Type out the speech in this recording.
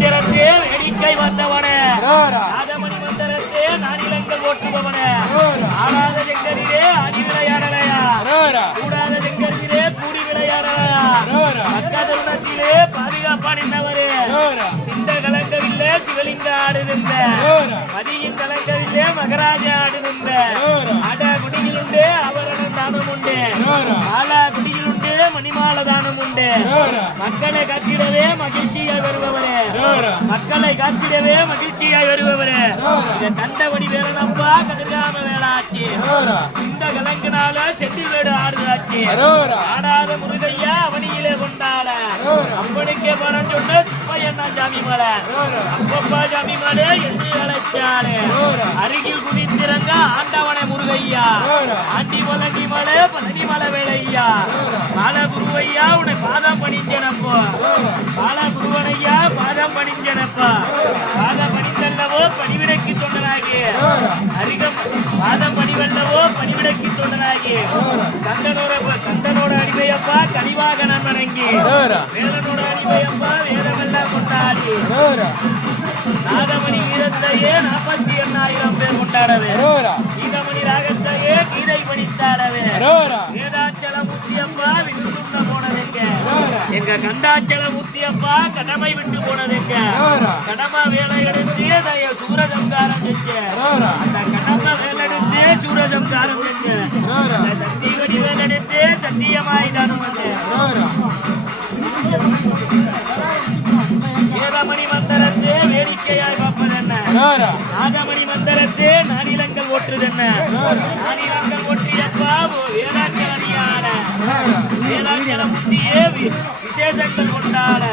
மந்திரத்தே வேடிக்கை வந்தவனே நாதமணி மந்திரத்தே நானிலங்கள் ஓட்டுபவனே ஆடாத செங்கரிலே ஆடி விளையாடலையா கூடாத செங்கரிலே கூடி விளையாடலையா பக்கத்திலே பாதுகாப்பா நின்றவரே சிந்த கலங்கவில்லை சிவலிங்க ஆடுகின்ற மதியின் கலங்கவில்லை மகராஜா ஆடுகின்ற அட குடிகளுண்டு அவரணம் தானம் உண்டு மாலா குடிகளுண்டு மணிமால தானம் உண்டு மக்களை காத்திடவே மகிழ்ச்சியாய் வருபவரே மக்களை காத்திடவே மகிழ்ச்சியாய் வருபவரே தண்டவடி வேலனப்பா கதிர்காம வேளாச்சு இந்த கலங்கினால செந்தில் வேடு ஆடுதாச்சு ஆடாத முருகையா அவனியிலே கொண்டாட அப்பனுக்கே பரம் சொன்ன சுப்பையண்ணா சாமி மலை அப்பப்பா சாமி மலை என்று அழைச்சாரு அருகில் குதித்திறங்க ஆண்டவனை முருகையா ஆண்டி மலண்டி மலை பழனி மலை வேலையா பால குருவையா உன்னை பாதம் பணிஞ்சனப்போ பால குருவனையா பாதம் பணிஞ்சனப்பா பாதம் பணிந்தல்லவோ பணிவிடைக்கு தொண்டனாகி அருகம் பாதம் பணிவல்லவோ பணிவிடைக்கு தொண்டனாகி கந்தனோட அடிமையப்பா கனிவாக நான் வணங்கி வேலனோட அடிமையப்பா வேதமெல்லாம் கொண்டாடி நாதமணி கீதத்தையே 48,000 பேர் கொண்டாடவே கீதமணி ராகத்தையே கீதை படித்தாடவே வேதாச்சல மூர்த்தியப்பா விருந்துள்ள போனதுங்க எங்க கண்டாச்சல மூர்த்தியப்பா கடமை விட்டு போனதுங்க கடமை வேலை எடுத்து சூரசம்காரம் செஞ்ச அந்த கடமை வேலை எடுத்து சூரசம்காரம் செஞ்ச சக்தி வடி வேலை எடுத்து சத்தியமாய் தானம் வேதமணி மந்திரத்தே வேடிக்கையாய் பார்ப்பதென்ன நாதமணி மந்திரத்தே நானிலங்கள் ஓட்டுதென்ன நானிலங்கள் ஓட்டியப்பா வேளாண்மையான வேளாண்மையான புத்தியே விசேஷங்கள் கொண்டாட